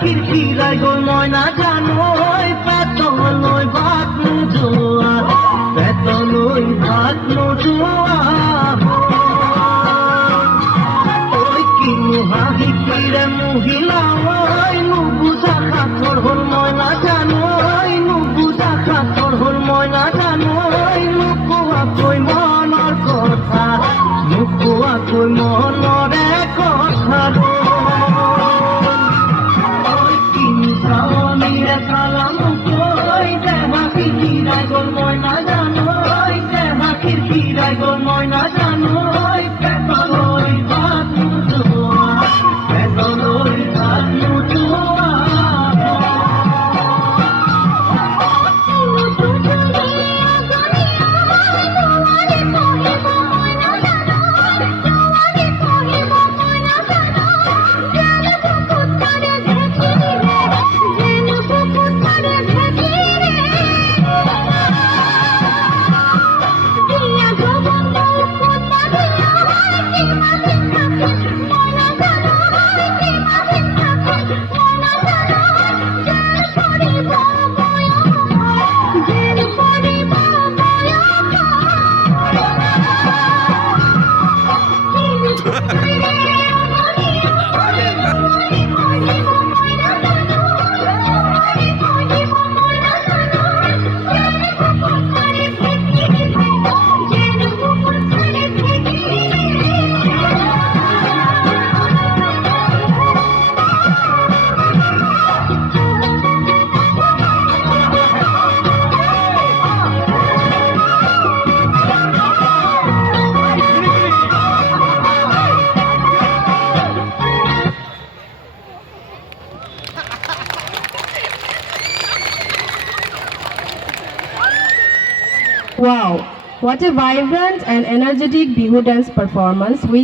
খিড়কিরাই গো ময়না জানোই পেতলই ভাত নোজোয়া পেতলই ভাত নোজোয়া ওই কি মুহাহি কিরে মহিলা ওই নুবুজা খাতর হল ময়না জানোই নুবুজা খাতর হল ময়না জানোই নুকুয়া কই মনৰ কথা নুকুয়া কই মনৰে কথা ময়না জানোই পেতলই ভাত নোজোয়া পেতলই ভাত নোজোয়া Wow, what a vibrant and energetic Bihu dance performance.